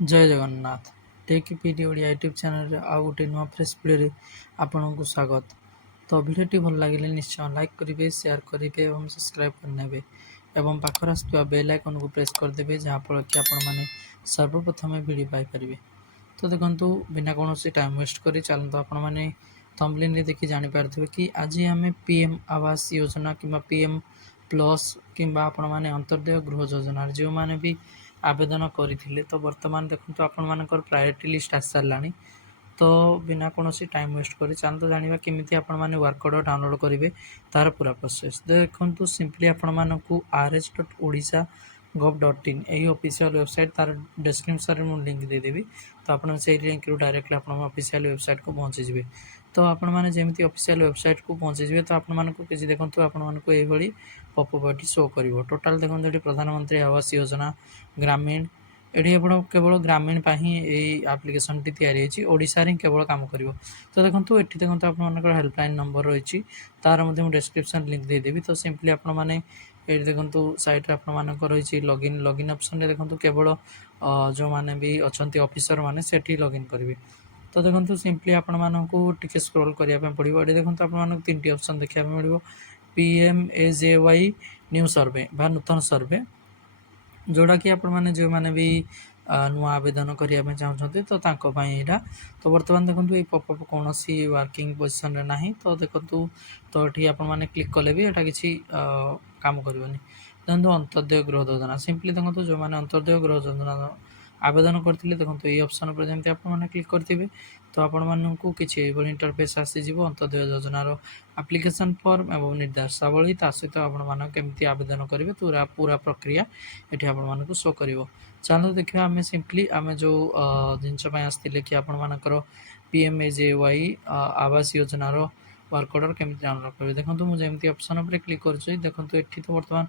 जय Jagannath tech PD Odia YouTube channel आउ गोटे नुआ फ्रेश भिडियो आपको स्वागत। तो भिडियोटी भल लगे निश्चय लाइक करेंगे, शेयर करेंगे और सब्सक्राइब करने एवं पाखर आसुवा बेल आइकन को प्रेस करदे जहाँफल कि आपने सर्वप्रथम भिडियो पाइपर। तो देखो बिना कौन टाइम वेस्ट कर चलते आपने थंबनेल देखि जानीपारे कि आज आम पीएम आवास योजना कि पीएम प्लस कि अंत्योदय गृह योजना जो मैंने भी आवेदन करते तो बर्तमान देखो आपण मानकर प्रायोरिटी लिस्ट आसी सारा। तो बिना कौन टाइम वेस्ट कर चलते जाना केमी आपण मैंने वर्क ऑर्डर डाउनलोड करेंगे तार पूरा प्रोसेस देखो। सिंपली आपण मानक rs.odisha.gov.in यही ऑफिशियल वेबसाइट तार डिस्क्रिप्शन में लिंक देदेवी। तो आप से लिंक रू डायरेक्टली आप ऑफिशियल वेबसाइट को पहुँची जाए। तो आपण मैंने जमी ऑफिशियल वेबसाइट को पहुँची जाए तो आपण किसी देखो आपको ये पॉपअप शो कर टोटाल देखो ये प्रधानमंत्री आवास योजना ग्रामीण ये आप केवल ग्रामीण ही आप्लिकेसन टी तैयारी ओडिशा रे केवल काम कर। तो देखो ये देखो आप हेल्पलाइन नंबर रही तार डिस्क्रिप्शन लिंक देदेवी। तो सिंपली आप ये देखो साइट रही लॉगिन ऑप्शन देखो केवल जो मैंने भी अच्छा ऑफिसर मैंने से लॉगिन करेंगे। तो देखो सिंपली आपको स्क्रॉल करने पड़ो। ये देखो आप तीन ऑप्शन देखा मिले PMAJY न्यू सर्वे बा नूतन सर्वे जोड़ा कि आपण मैंने जो मैंने भी नुआ आवेदन करने चाहते तो यहाँ। तो बर्तमान देखो ये पॉपअप कौन सी वर्किंग पोजिशन ना। तो देखो तो ये आपने क्लिक कले भी यहाँ किसी काम करनी। देखो अंत्योदय गृह योजना सिंपली देखो जो मैंने अंत्योदय गृह योजना आवेदन करते देखो ये ऑप्शन पर जमी आपने क्लिक करेंगे तो आपको किसी इंटरफेस आसीज अंत्योदय योजनार एप्लिकेशन फॉर्म एवं निर्देशावली ता सहित आपमती आवेदन करेंगे पूरा पूरा प्रक्रिया ये आपको शो कर। चलो देखा आम सिंपली आम जो जिनपाई आसते कि आपर PMAJY आवास योजनार वर्क ऑर्डर केमी डाउनलोड करेंगे। देखो मुझे ऑप्शन पर क्लिक कर देखो ये तो बर्तमान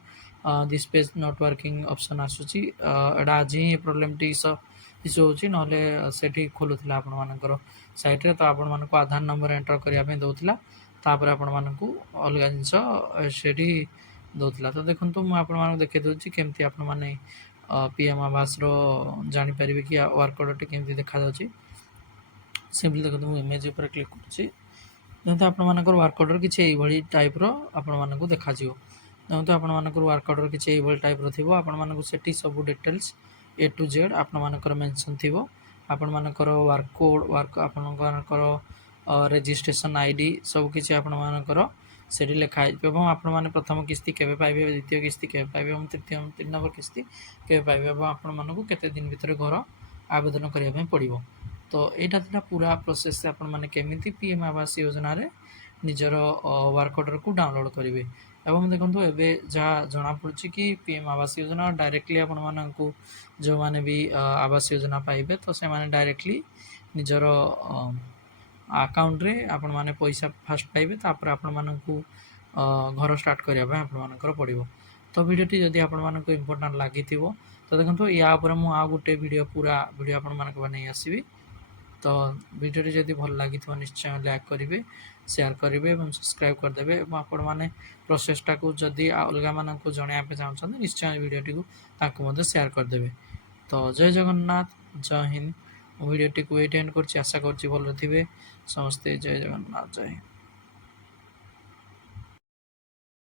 this page not working option आसूची एटा आज ही प्रोब्लेम टी इश्यू होची नले सेठी खोलुथिला आपण मानकर साइट रे। तो आपण मानको आधार नंबर एंटर करिया पे दोथिला तापर आपण मानको अलगा जिंस सेठी दोथिला। तो देखंतु मु आपण मानको देखे दोची केमती आपण माने पीएम आवास रो जानि परिबे कि वर्क ऑर्डर टी केमती देखा जाउची। सिंपली देखंतु मु इमेज ऊपर क्लिक करछि जेंते आपण मानकर वर्क ऑर्डर किछि एई भली टाइप रो आपण मानको देखा जिवो। देखो आपण मानकर वर्क ऑर्डर किछि एई भली टाइप रो थिबो आपण मानको सेठी सब डिटेल्स A to Z आपण मानकर मेंशन थिबो। आपण मानकर वर्क कोड वर्क आपण मानकर रजिस्ट्रेशन आईडी सब किछि आपण मानकर सेठी लिखा एवं आपण माने प्रथम किस्ती केबे पाइबे द्वितीय किस्ती केबे पाइबे एवं तृतीय 3 नंबर किस्ती केबे पाइबे एवं आपण मानको केते दिन भीतर घर आवेदन करिया पे पड़िबो। तो यहाँ था पूरा प्रोसेस आपण माने केमिति पीएम आवास योजना रे निजर वर्क ऑर्डर को डाउनलोड करेंगे। एवं देखो एबे जहाँ जना पड़ी कि पीएम आवास योजना डायरेक्टली आपण मानकु जो माने भी आवास योजना पाइबे तो से माने डायरेक्टली निजर अकाउंट रे आपण माने पैसा फास्ट पाइबे तापर आपण मानकु घर स्टार्ट करिया पे आपण मानकर पड़िबो। तो वीडियोटी जदि आपण मानकु इंपोर्टेंट लागि थिबो तो देखो या ऊपर मु आ गुटे वीडियो पूरा वीडियो आपण मानक बनै आसीबी। तो वीडियो जदि भल लगी निश्चय लाइक करेंगे, शेयर करेंगे और सब्सक्राइब करदे और आपण मैंने प्रोसेसटा को जदि अलग मानक जनवाई चाहते निश्चय वीडियोटी को शेयर करदे। तो जय जगन्नाथ जय हिंद। वीडियोटी को ये एंड कर आशा कर भल थे समस्ते। जय जगन्नाथ जय हिंद।